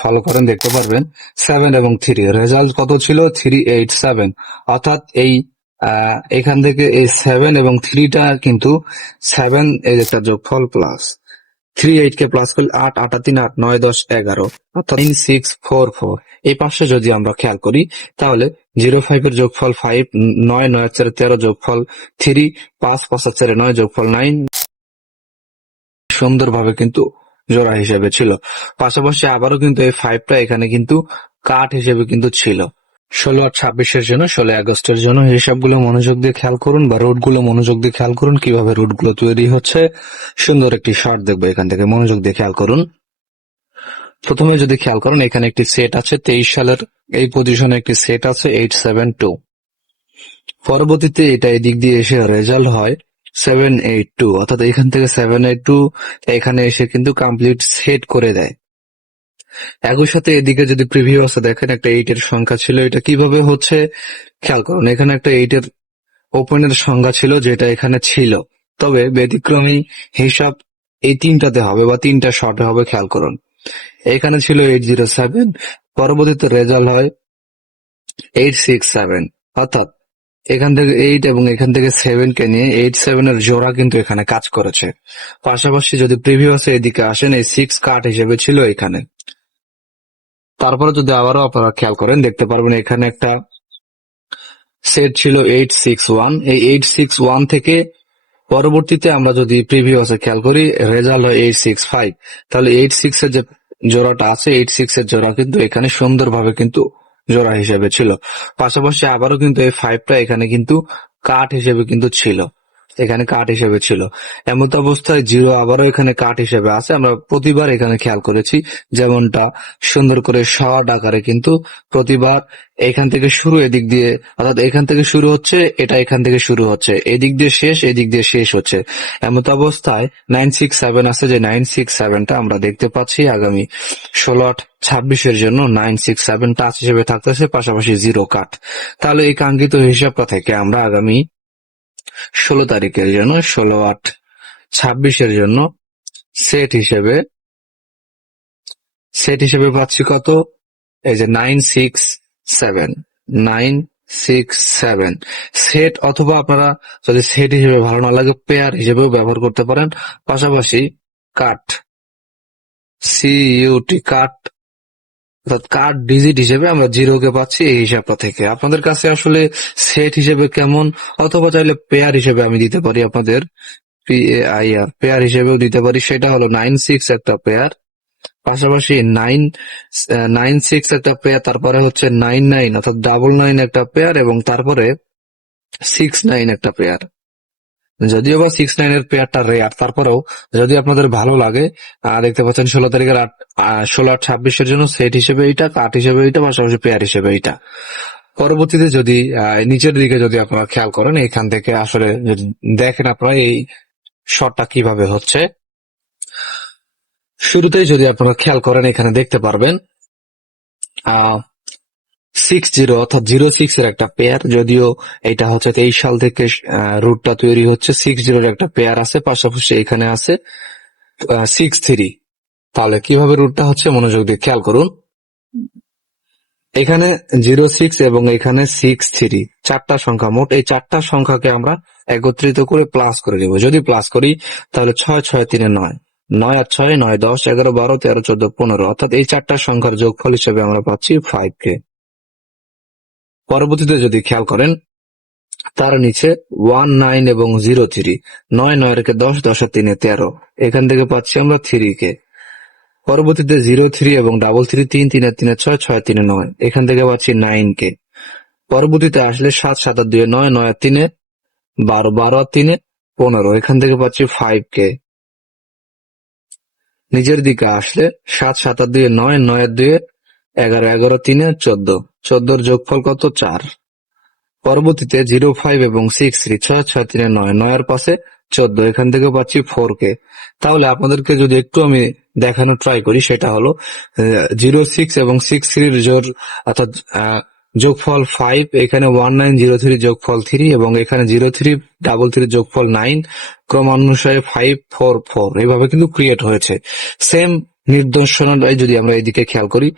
Follow করেন দেখতে পারবেন 7 এবং 3 রেজাল্ট কত ছিল 387, অর্থাৎ এখান থেকে এই 7 এবং 3টা কিন্তু 7 এর একটা যোগফল প্লাস 3 কে প্লাস করলে 8 8 3 8 9 10 11 অর্থাৎ 9644। এই পাশে যদি আমরা খেয়াল করি তাহলে 05 এর যোগফল 5, 9 9 4 13 যোগফল 3, 5 5 4 9 যোগফল 9 সুন্দরভাবে কিন্তু জোড়া হিসেবে ছিল। পাশাপাশি আবারও কিন্তু এই 5টা এখানে কিন্তু কাট হিসেবে কিন্তু ছিল। 16 আর 26-এর জন্য 16 আগস্টের জন্য হিসাবগুলো মনোযোগ দিয়ে খেয়াল করুন বা রুটগুলো মনোযোগ দিয়ে খেয়াল করুন কিভাবে রুটগুলো তৈরি হচ্ছে। সুন্দর একটি শর্ট দেখবো এখান থেকে, মনোযোগ দিয়ে খেয়াল করুন। প্রথমে যদি খেয়াল করুন এখানে একটি সেট আছে 23 সালের এই পজিশনে একটি সেট আছে 872। পরবর্তীতে এটা এদিক দিয়ে এসে রেজাল্ট হয় 782, অর্থাৎ এখান থেকে 782 এখানে এসে কিন্তু কমপ্লিট সেট করে দেয়। একই সাথে এদিকে যদি প্রিভিয়াসে দেখেন একটা 8 এর সংখ্যা ছিল, এটা কিভাবে হচ্ছে খেয়াল করুন। এখানে একটা 8 এর ওপেনের সংখ্যা ছিল যেটা এখানে ছিল, তবে ব্যতিক্রমী হিসাব এই তিনটাতে হবে বা তিনটা শর্টে হবে। খেয়াল করুন এখানে ছিল 807, পরবর্তীতে রেজাল্ট হয় 867, অর্থাৎ এখান থেকে 8 এবং এখান থেকে 7 কে নিয়ে 87 এর জোড়া কিন্তু এখানে কাজ করেছে। পাশাপাশি যদি প্রিভিয়াসে এদিকে আসেন এই 6 কাট হিসেবে ছিল এখানে। তারপরে যদি আবারও আপনারা খেয়াল করেন দেখতে পারবেন এখানে একটা সেট ছিল 861। এই 861 থেকে পরবর্তীতে আমরা যদি প্রিভিয়াসে খেয়াল করি রেজাল্ট হয় 865, তাহলে 86 এর যে জোড়াটা আছে 86 এর জোড়া কিন্তু এখানে সুন্দরভাবে কিন্তু জোড়া হিসেবে ছিল। পাশাপাশি আবারও কিন্তু এই 5টা এখানে কিন্তু কাট হিসেবে কিন্তু ছিল, এখানে কাট হিসেবে ছিল। এমত অবস্থায় 0 আবারও এখানে কাট হিসেবে আছে। আমরা প্রতিবার এখানে খেয়াল করেছি যেমনটা সুন্দর করে শর্ট আকারে কিন্তু প্রতিবার এখান থেকে শুরু এদিক দিয়ে, অর্থাৎ এখান থেকে শুরু হচ্ছে, এটা এখান থেকে শুরু হচ্ছে, এদিক দিয়ে শেষ, এদিক দিয়ে শেষ হচ্ছে। এমত অবস্থায় 967 আছে, যে 967টা আমরা দেখতে পাচ্ছি আগামী 16-8-26-এর জন্য 967 টাচ হিসেবে থাকতেছে, পাশাপাশি 0 কাট। তাহলে এই কাঙ্ক্ষিত হিসাবটা থেকে আমরা আগামী 16 তারিখের জন্য 16-8-26-এর জন্য সেট হিসেবে পাচ্ছি কত, এই যে 967 সেট, অথবা আপনারা যদি সেট হিসেবে ভালো না লাগে পেয়ার হিসেবেও ব্যবহার করতে পারেন। পাশাপাশি কাট, সিইউটি কাট, অর্থাৎ কাট ডিজিট হিসেবে আমরা 0 কে পাচ্ছি এই হিসাবটা থেকে। আপনাদের কাছে আসলে সেট হিসেবে কেমন, অথবা চাইলে পেয়ার হিসেবে আমি দিতে পারি আপনাদের, PAIR পেয়ার হিসেবেও দিতে পারি। সেটা হলো 96 একটা পেয়ার, পাশাপাশি 96 একটা পেয়ার, তারপরে হচ্ছে 99 অর্থাৎ 99 একটা পেয়ার, এবং তারপরে 69 একটা পেয়ার। যদিও বা 69 এর পেয়ারটা রেয়ার, তারপরেও যদি আপনাদের ভালো লাগে দেখতে পাচ্ছেন 16 তারিখের 16-8-26-এর জন্য সেট হিসেবে এইটা, কাট হিসেবে এইটা, পাশাপাশি পেয়ার হিসেবে এইটা। পরবর্তীতে যদি নিচের দিকে যদি আপনারা খেয়াল করেন এখান থেকে আসলে যদি দেখেন আপনারা এই শটটা কিভাবে হচ্ছে, শুরুতেই যদি আপনারা খেয়াল করেন এখানে দেখতে পারবেন 60 অর্থাৎ 06 এর একটা পেয়ার, যদিও এটা হচ্ছে 23 সাল থেকে রুটটা তৈরি হচ্ছে। 60 এর একটা পেয়ার আছে, পাশাপাশি এখানে আছে 63। তাহলে কিভাবে রুটটা হচ্ছে মনোযোগ দিয়ে খেয়াল করুন। এখানে 06 এবং এখানে 63, চারটা সংখ্যা মোট। এই চারটা সংখ্যাকে আমরা একত্রিত করে প্লাস করে দেবো। যদি প্লাস করি তাহলে 6 6 3 9, 9 আর 6 9 10 11 12 13 14 15, অর্থাৎ এই চারটা সংখ্যার যোগফল হিসেবে আমরা পাচ্ছি 5 কে। পরবর্তীতে যদি খেয়াল করেন তার নিচে 19 এবং 03, 9 9 রেখে 10 10 আর 3 13, এখান থেকে পাচ্ছি আমরা 3 কে। পরবর্তীতে 03 এবং 33, 3 3 আর 3 6 6 3 9, এখান থেকে পাচ্ছি 9 কে। পরবর্তীতে আসলে 7 7 আর 2 9, 9 আর 3 12, 12 আর 3 15, এখান থেকে পাচ্ছি 5 কে। নিচের দিকে আসলে 7 7 আর 2 9, 9 আর 2 11, 11 3 14, 14 এর যোগফল কত 4। পরবর্তীতে 05 এবং 63, 6 6 3 9, 9 এর পাশে 14, এখান থেকে পাচ্ছি 4 কে। তাহলে আপনাদেরকে যদি একটু আমি দেখানো ট্রাই করি সেটা হলো 06 এবং 63 এর জোর, অর্থাৎ যোগফল 5, এখানে 1903 যোগফল 3, এবং এখানে 0333 যোগফল 9, ক্রমানুসারে 5 4 4 এইভাবে কিন্তু ক্রিয়েট হয়েছে। সেম নির্দেশনাটাই যদি আমরা এদিকে খেয়াল করি,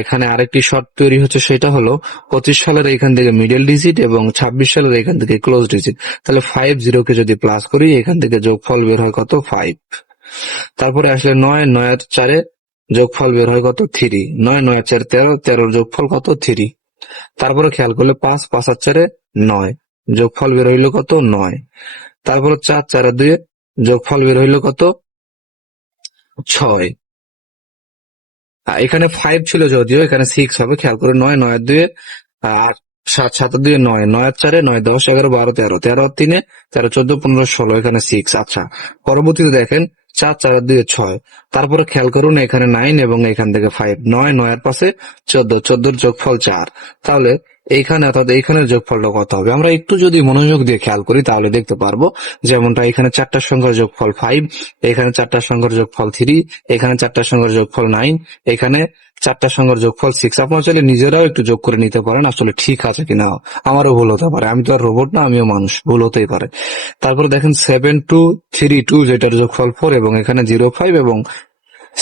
এখানে আরেকটি শর্ত তৈরি হচ্ছে, সেটা হলো 25 সালের এখান থেকে মিডল ডিজিট এবং 26 সালের এখান থেকে ক্লোজ ডিজিট। তাহলে 50 কে যদি প্লাস করি, এখান থেকে যোগফল বের হয় কত? 5। তারপরে আসলে 9, 9 আর 4 যোগফল বের হয় কত? 3। 9, 9 আর 4 13, 13 যোগফল কত? 3। তারপরে খেয়াল করলে 5, 5 আর 4 9, যোগফল বের হইলো কত? 9। তারপরে 4, 4 আর 2 যোগফল বের হইলো কত? 6। এখানে 5 ছিল যদিও, এখানে 6 হবে, খেয়াল করে। 9, 9 আর 2 আর 7, 7 আর 2 9, 9 আর 4 9, 10 11 12 13, 13 আর 3 13, 14 15 16, এখানে 6। আচ্ছা, পরবর্তীতে দেখেন 4, 4 আর 2 6। তারপরে খেয়াল করুন এখানে 9 এবং এখান থেকে 5, 9, 9 এর পাশে 14, 14 এর যোগফল 4। তাহলে এইখানে, অর্থাৎ এইখানের যোগফলটা কত হবে? আমরা একটু যদি মনোযোগ দিয়ে খেয়াল করি তাহলে দেখতে পারবো, যেমনটা এখানে 4টা সংখ্যার যোগফল 5, এখানে 4টা সংখ্যার যোগফল 3, এখানে 4টা সংখ্যার যোগফল 9, এখানে 4টা সংখ্যার যোগফল 6। আপনারা চাইলে নিজেরাও একটু যোগ করে নিতে পারেন, আসলে ঠিক আছে কিনা। আমারও ভুল হতে পারে, আমি তো আর রোবট না, আমিও মানুষ, ভুল হতেই পারে। তারপরে দেখেন 7 2 3 2, যেটার যোগফল 4, এবং এখানে 0 5 এবং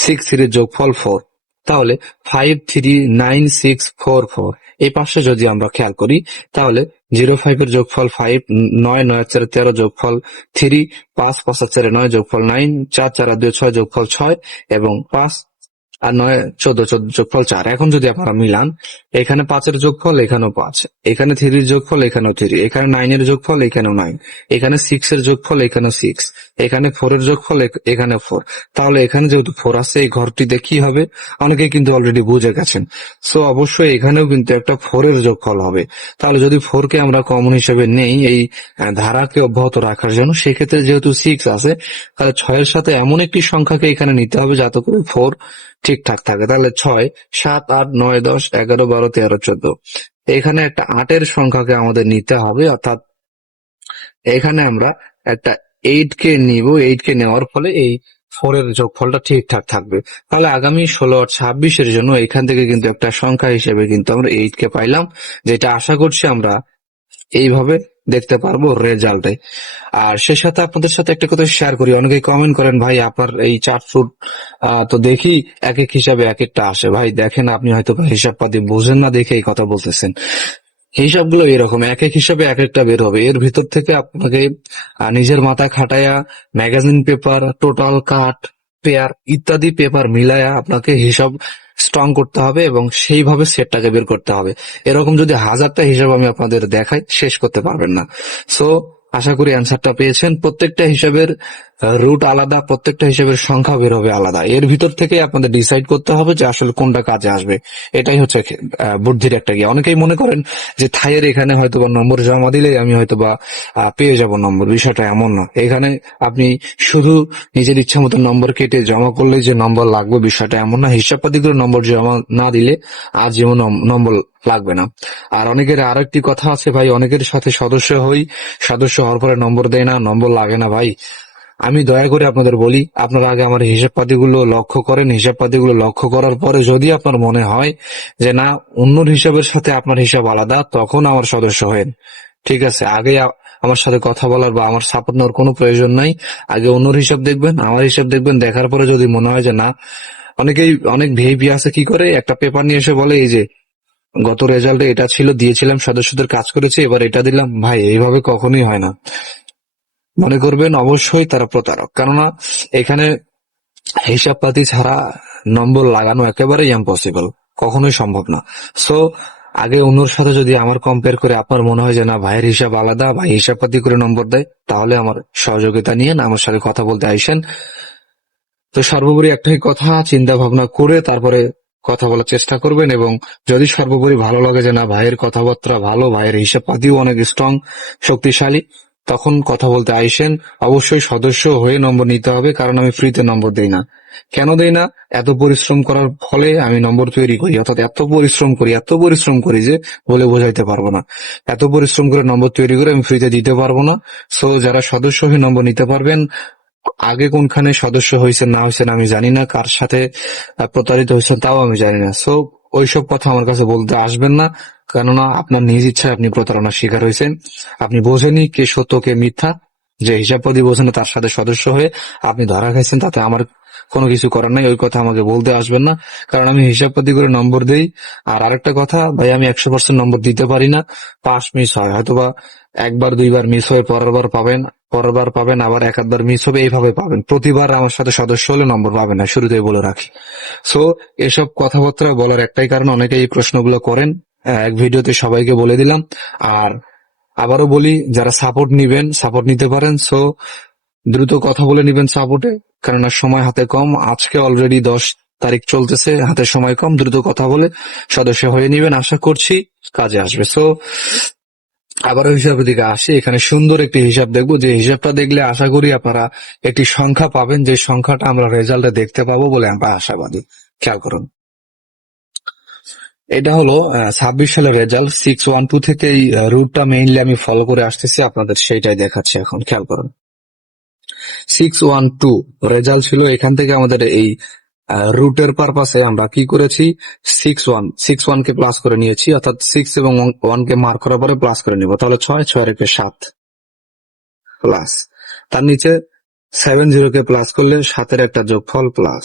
6 3 যোগফল 4। তাহলে 5 3 9 6 4 4, এই পাশে যদি আমরা খেয়াল করি তাহলে 0 5 এর যোগফল 5, 9 9 আর 4 13 যোগফল 3, 5 5 আর 4 9 যোগফল 9, 4 4 আর 2 6 যোগফল 6, এবং 5 আর 9 14, 14 যোগফল 4। এখন যদি আপনারা মিলান, এখানে 5 এর যোগফল এখানেও 5, এখানে 3 এর যোগফল এখানেও 3, এখানে 9 এর যোগফল এখানেও 9, এখানে 6 এর যোগফল এখানেও 6, এখানে 4 এর যোগফল এখানে 4। তাহলে এখানে যেহেতু 4 আছে, এই ঘরটিতে কি হবে অনেকেই কিন্তু অলরেডি বুঝে গেছেন। সো অবশ্যই এখানেও কিন্তু একটা 4 এর যোগফল হবে। তাহলে যদি 4 কে আমরা কমন হিসেবে নেই এই ধারাকে অব্যাহত রাখার জন্য, সেক্ষেত্রে যেহেতু 6 আছে, তাহলে 6 এর সাথে এমন একটি সংখ্যাকে এখানে নিতে হবে যাতে করে 4 ঠিকঠাক থাকে। তাহলে 6 7 8 9 10 11 12 13 14, এখানে একটা 8 সংখ্যাকে আমাদের নিতে হবে, অর্থাৎ এখানে আমরা একটা 8 কে নিব। 8 কে নেওয়ার ফলে এই 4 এর যোগফলটা ঠিকঠাক থাকবে। তাহলে আগামী 16 আর 26 এর জন্য এখান থেকে কিন্তু একটা সংখ্যা হিসেবে কিন্তু আমরা 8 কে পাইলাম, যেটা আশা করছি আমরা এইভাবে দেখতে পারবো রেজাল্টে। আর সে সাথে আপনাদের সাথে একটা কথা শেয়ার করি, অনেকেই কমেন্ট করেন, ভাই আপনার এই চার্ট ফুট তো দেখি এক এক হিসাবে এক একটা আসে। ভাই দেখেন, আপনি হয়তো হিসাব পাতি বোঝেন না দেখে এই কথা বলতেছেন। হিসাবগুলো এরকম এক এক হিসাবে এক একটা বের হবে, এর ভিতর থেকে আপনাকে নিজের মাথায় খাটায়া ম্যাগাজিন পেপার, টোটাল কাট, পেয়ার ইত্যাদি পেপার মিলায়া আপনাকে হিসাব স্ট্রং করতে হবে এবং সেইভাবে সেটটাকে বের করতে হবে। এরকম যদি 1000টা হিসাব আমি আপনাদের দেখাই, শেষ করতে পারবেন না। সো আশা করি অ্যান্সারটা পেয়েছেন। প্রত্যেকটা হিসাবের রুট আলাদা, প্রত্যেকটা হিসাবের সংখ্যা বের হবে আলাদা। এর ভিতর থেকে আপনাদের ডিসাইড করতে হবে যে আসলে কোনটা কাজে আসবে। এটাই হচ্ছে বুদ্ধির একটা গিয়ে। অনেকেই মনে করেন যে থাইয়ের এখানে হয়তো বা নম্বর জমা দিলেই আমি হয়তো বা পেয়ে যাব নম্বর। বিষয়টা এমন না। এখানে আপনি শুধু নিজের ইচ্ছা মতো নম্বর কেটে জমা করলে যে নম্বর লাগবে, বিষয়টা এমন না। হিসাবপাতি করে নম্বর জমা না দিলে আর যেমন নম্বর লাগবে না। আর অনেকের আরো একটি কথা আছে, ভাই অনেকের সাথে সদস্য হই, সদস্য হওয়ার পরে নম্বর দেয় না, নম্বর লাগে না। ভাই আমি দয়া করে আপনাদের বলি, আপনারা আগে আমার হিসাব পাতিগুলো লক্ষ্য করেন। হিসাব পাতিগুলো লক্ষ্য করার পরে যদি আপনার মনে হয় যে না, অন্যর হিসাবের সাথে আপনার হিসাব আলাদা, তখন আমার সদস্য হয়েন। ঠিক আছে? আগে আমার সাথে কথা বলার বা আমার সাপোর্ট নেওয়ার কোনো প্রয়োজন নাই। আগে অন্যর হিসাব দেখবেন, আমার হিসাব দেখবেন। দেখার পরে যদি মনে হয় যে না, অনেক ভিআইপি আছে কি করে, একটা পেপার নিয়ে এসে বলে এই যে গত রেজাল্টে এটা ছিল, দিয়েছিলাম, সদস্যদের কাজ করেছে, এবার এটা দিলাম। ভাই এইভাবে কখনোই হয় না। মনে করবেন অবশ্যই তারা প্রতারক, কেননা এখানে হিসাব পাতি ছাড়া নম্বর লাগানো একেবারেই ইম্পসিবল, কখনোই সম্ভব না। সো আগে অন্যর সাথে যদি আমার কম্পেয়ার করে আপনার মনে হয় যে না ভাইয়ের হিসাব আলাদা, ভাই হিসাব পাতি করে নম্বর দেয়, তাহলে আমার সহযোগিতা নিয়ে আমার সাথে কথা বলতে আইসেন। তো সর্বোপরি একটাই কথা, চিন্তা ভাবনা করে তারপরে কথা বলার চেষ্টা করবেন। এবং যদি সর্বোপরি ভালো লাগে যে না ভাইয়ের কথাবার্তা ভালো, ভাইয়ের হিসাব পাতিও অনেক স্ট্রং, শক্তিশালী, তখন কথা বলতে আইসেন। অবশ্যই সদস্য হয়ে নম্বর নিতে হবে, কারণ আমি ফ্রিতে নম্বর দেই না। কেন দেই না? এত পরিশ্রম করার ফলে আমি নম্বর তৈরি করি, অর্থাৎ এত পরিশ্রম করি যে বলে বোঝাইতে পারবো না। এত পরিশ্রম করে নম্বর তৈরি করে আমি ফ্রিতে দিতে পারবো না। সো যারা সদস্য হয়ে নম্বর নিতে পারবেন, আগে কোনখানে সদস্য হয়েছেন না হয়েছেন আমি জানি না, কার সাথে প্রতারিত হয়েছেন তাও আমি জানি না। সো ওইসব কথা আমার কাছে বলতে আসবেন না, কেননা আপনার নিজ ইচ্ছায় আপনি প্রতারণার শিকার হয়েছেন। আপনি বোঝেনি কে সত্য কে মিথ্যা, যে হিসাবপাতি বোঝেন না তার সাথে সদস্য হয়ে আপনি ধরা খাইছেন, তাতে আমার কোনো কিছু করার নাই, ওই কথা আমাকে বলতে আসবেন না, কারণ আমি হিসাবপাতি করে নম্বর দেই। আর আরেকটা কথা ভাই, আমি 100% নম্বর দিতে পারি না, পাস মিস হয়, হয়তোবা একবার দুইবার মিস হয়ে পরের বার পাবেন, আবার এক আধবার মিস হবে, এইভাবে পাবেন। প্রতিবার আমার সাথে সদস্য হলে নম্বর পাবেন না, শুরুতেই বলে রাখি। সো এসব কথাবার্তা বলার একটাই কারণ, অনেকে এই প্রশ্নগুলো করেন, এক ভিডিওতে সবাইকে বলে দিলাম। আর আবারও বলি, যারা সাপোর্ট নিবেন, সাপোর্ট নিতে পারেন। সো দ্রুত কথা বলে নিবেন সাপোর্টে, কেননা সময় হাতে কম। আজকে অলরেডি 10 তারিখ চলতেছে, হাতে সময় কম। দ্রুত কথা বলে সদস্য হয়ে নিবেন, আশা করছি কাজে আসবে। সো আবারও হিসাবের দিকে আসি। এখানে সুন্দর একটি হিসাব দেখবো, যে হিসাবটা দেখলে আশা করি আপনারা একটি সংখ্যা পাবেন, যে সংখ্যাটা আমরা রেজাল্টে দেখতে পাবো বলে আমরা আশাবাদী। খেয়াল করুন, এটা হলো 26 সালের রেজাল্ট। 612 থেকে এই রুটটা মেইনলি আমি ফলো করে আসতেছি, আপনাদের সেইটাই দেখাচ্ছি এখন। খেয়াল করুন, 612 রেজাল্ট ছিল। এখান থেকে আমাদের এই রুটের পারপাসে আমরা কি করেছি, 6 কে প্লাস করে নিয়েছি, অর্থাৎ 6 এবং 1 কে মার্ক করার পরে প্লাস করে নিব, তাহলে 6 রেখে 7 প্লাস, তার নিচে 70 কে প্লাস করলে 7-এর একটা যোগফল প্লাস,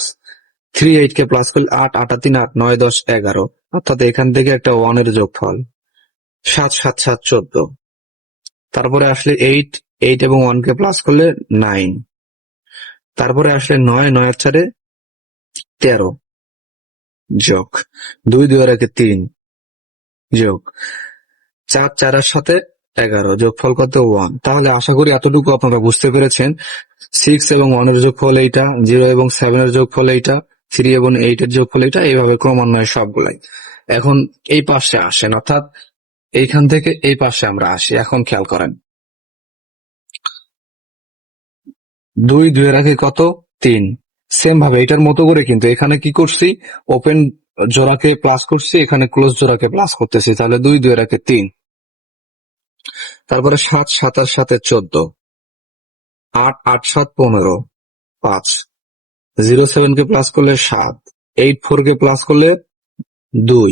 38 কে প্লাস করলে 8, 8 আর 3 8, 9 10 11, অর্থাৎ এখান থেকে একটা 1 এর যোগফল 7 7 7 14। তারপরে আসলে 8 এবং 1 কে প্লাস করলে 9, তারপরে আসলে 9, 9 আর 4-এ 13, যোগ 2, 2 আর 1-এ 3, যোগ 4, 4 এর সাথে 11, যোগফল কত 1। তাহলে আশা করি এতটুকু আপনারা বুঝতে পেরেছেন। 6 এবং 1 এর যোগফল এইটা, 0 এবং 7 এর যোগফল এইটা, 3 এবং 8 এর যোগফল এইটা, এইভাবে ক্রমান্বয়ে সবগুলাই। এখন এই পাশে আসেন, অর্থাৎ এইখান থেকে এই পাশে আমরা আসি। এখন খেয়াল করেন, 2, 2 এর আগে কত 3, সেম ভাবে এটার মতো করে কিন্তু এখানে কি করছি, ওপেন জোড়াকে প্লাস করছি, এখানে ক্লোজ জোড়াকে প্লাস করতেছি, তাহলে 2, 2 এর আগে 3, তারপরে 7, 7 আর 7-এ 14, 8, 8 7 15, 5, 0 7 কে প্লাস করলে 7, 8 4 কে প্লাস করলে 2,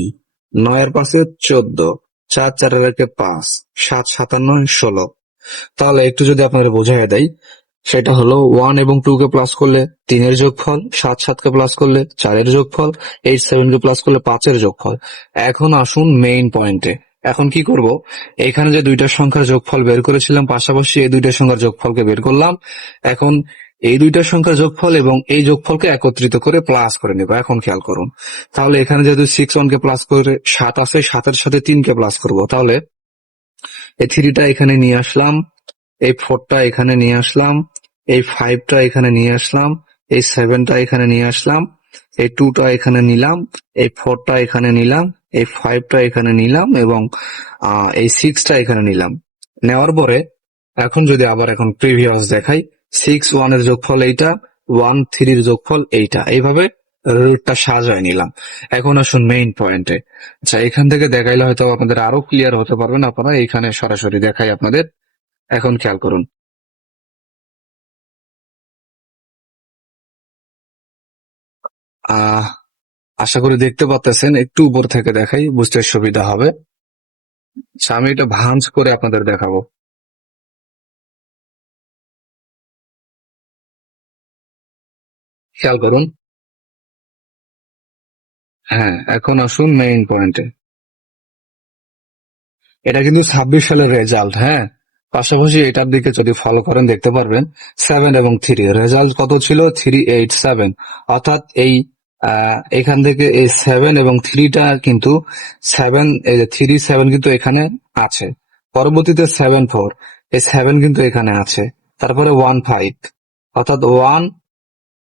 9 এর পাশে 14, 4, 4 এর একে 5, 7 7 আর 9 16। তাহলে একটু যদি আপনাদের বোঝাই দেয়, সেটা হলো 1 এবং 2 কে প্লাস করলে 3 এর যোগফল, 7 7 কে প্লাস করলে 4 এর যোগফল, 8 7 কে প্লাস করলে 5 এর যোগফল। এখন আসুন মেইন পয়েন্টে। এখন কি করব, এখানে যে দুইটা সংখ্যার যোগফল বের করেছিলাম, পাশাপাশি এই দুইটা সংখ্যার যোগফলকে বের করলাম। এখন এই দুইটা সংখ্যার যোগফল এবং এই যোগফলকে একত্রিত করে প্লাস করে নেব। এখন খেয়াল করুন, তাহলে এখানে যেহেতু 6 1 কে প্লাস করে 7 আছে, 7-এর সাথে 3 কে প্লাস করব, তাহলে এই 3টা এখানে নিয়ে আসলাম, এই 4টা এখানে নিয়ে আসলাম, এই 5টা এখানে নিয়ে আসলাম, এই 7টা এখানে নিয়ে আসলাম, এই 2টা এখানে নিলাম, এই 4টা এখানে নিলাম, এই 5টা এখানে নিলাম, এবং এই 6টা এখানে নিলাম। নেওয়ার পরে এখন যদি আবার এখন প্রিভিয়াস দেখাই, 6 1 এর যোগফল এইটা, 1 3 এর যোগফল এইটা, এইভাবে রুটটা সাজায় নিলাম। এখন আসুন মেইন পয়েন্টে। আচ্ছা, এখান থেকে দেখাইলে হয়তো আপনাদের আরো ক্লিয়ার হতে পারবেন, আপনারা এখানে সরাসরি দেখাই আপনাদের। এখন খেয়াল করুন, আহ আশা করি দেখতে পাচ্ছেন, একটু উপর থেকে দেখাই, বুঝতে সুবিধা হবে। আচ্ছা, আমি এটা ভাঁজ করে আপনাদের দেখাবো। খেয়াল করুন, হ্যাঁ, এখন আসুন মেইন পয়েন্টে। এটা কিন্তু 26 সালের রেজাল্ট, হ্যাঁ। পাশাপাশি এটার দিকে যদি ফলো করেন দেখতে পারবেন 7 এবং 3 রেজাল্ট কত ছিল, 387, অর্থাৎ এই এখান থেকে এই 7 এবং 3টা কিন্তু 7, এই যে 3 7 কিন্তু এখানে আছে, পরবর্তীতে 7 4, এই 7 কিন্তু এখানে আছে, তারপরে 1 5, অর্থাৎ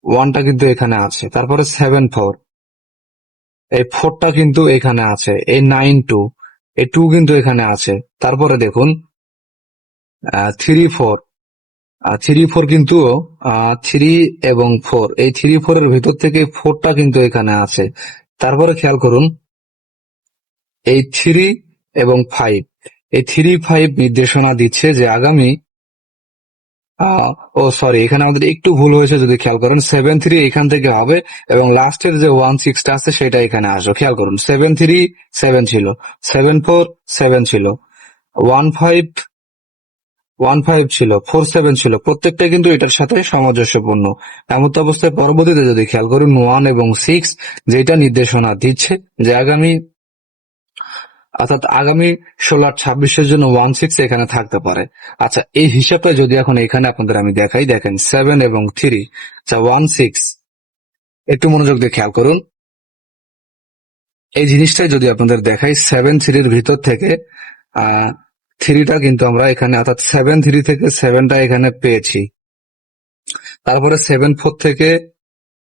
1টা কিন্তু এখানে আছে, তারপরে 7 4, এই 4টা কিন্তু এখানে আছে, এই 9 2, এই 2 কিন্তু এখানে আছে, তারপরে দেখুন 3 4, 3 4 কিন্তু 3 এবং 4, এই 3 4 এর ভিতর থেকে 4টা কিন্তু এখানে আছে। তারপরে খেয়াল করুন, এই 3 এবং 5, এই 3 5 নির্দেশনা দিচ্ছে যে আগামী আহ, ও সরি, এখানে আমাদের একটু ভুল হয়েছে, যদি খেয়াল করেন 7 3 এখান থেকে হবে, এবং লাস্টের যে 1 6টা আছে সেটা এখানে আসবে। খেয়াল করুন, 7 3 7 ছিল, 7 4 7 ছিল, 1 5 15 ছিল, 47 ছিল, প্রত্যেকটাই কিন্তু এটার সাথে সামঞ্জস্যপূর্ণ। এমত অবস্থায় পরবর্তীতে যদি খেয়াল করুন 1 এবং 6 যেটা নির্দেশনা দিচ্ছে যে আগামী 16-26-এর জন্য 16 এখানে থাকতে পারে। আচ্ছা, এই হিসাবটা যদি এখন এখানে আপনাদের আমি দেখাই, দেখেন 7 এবং 3, আচ্ছা 16, একটু মনোযোগ দিয়ে খেয়াল করুন। এই জিনিসটাই যদি আপনাদের দেখাই, 7-3 ভিতর থেকে আহ 3টা কিন্তু আমরা এখানে, অর্থাৎ 7-3 থেকে 7টা এখানে পেয়েছি। তারপরে 7-4 থেকে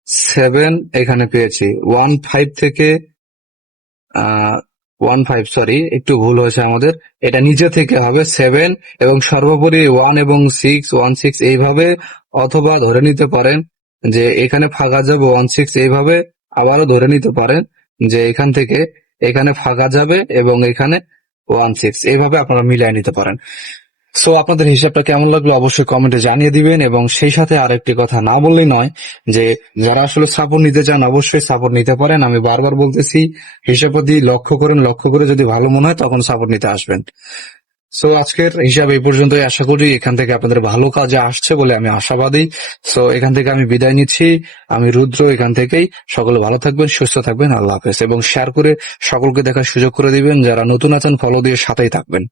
7 এখানে পেয়েছি। 1-5 থেকে 1-5, সরি একটু ভুল হয়েছে আমাদের, এটা নিচে থেকে হবে 7, এবং সর্বোপরি 1 এবং 6, 1-6 এইভাবে, অথবা ধরে নিতে পারেন যে এখানে ফাঁকা যাবে 1-6, এইভাবে আবারও ধরে নিতে পারেন যে এখান থেকে এখানে ফাঁকা যাবে এবং এখানে 1-6, এইভাবে আপনারা মিলিয়ে নিতে পারেন। সো আপনাদের হিসাবটা কেমন লাগলো অবশ্যই কমেন্টে জানিয়ে দিবেন, এবং সেই সাথে আরেকটি কথা না বললেই নয়, যে যারা আসলে সাপোর্ট নিতে চান অবশ্যই সাপোর্ট নিতে পারেন। আমি বারবার বলতেছি, হিসাবপাতি লক্ষ্য করুন, লক্ষ্য করে যদি ভালো মনে হয় তখন সাপোর্ট নিতে আসবেন। সো আজকের হিসাব এই পর্যন্তই। আশা করি এখান থেকে আপনাদের ভালো কাজে আসছে বলে আমি আশাবাদী। সো এখান থেকে আমি বিদায় নিচ্ছি, আমি রুদ্র এখান থেকেই। সকলে ভালো থাকবেন, সুস্থ থাকবেন, আল্লাহ হাফেজ, এবং শেয়ার করে সকলকে দেখার সুযোগ করে দিবেন। যারা নতুন আছেন ফলো দিয়ে সাথেই থাকবেন।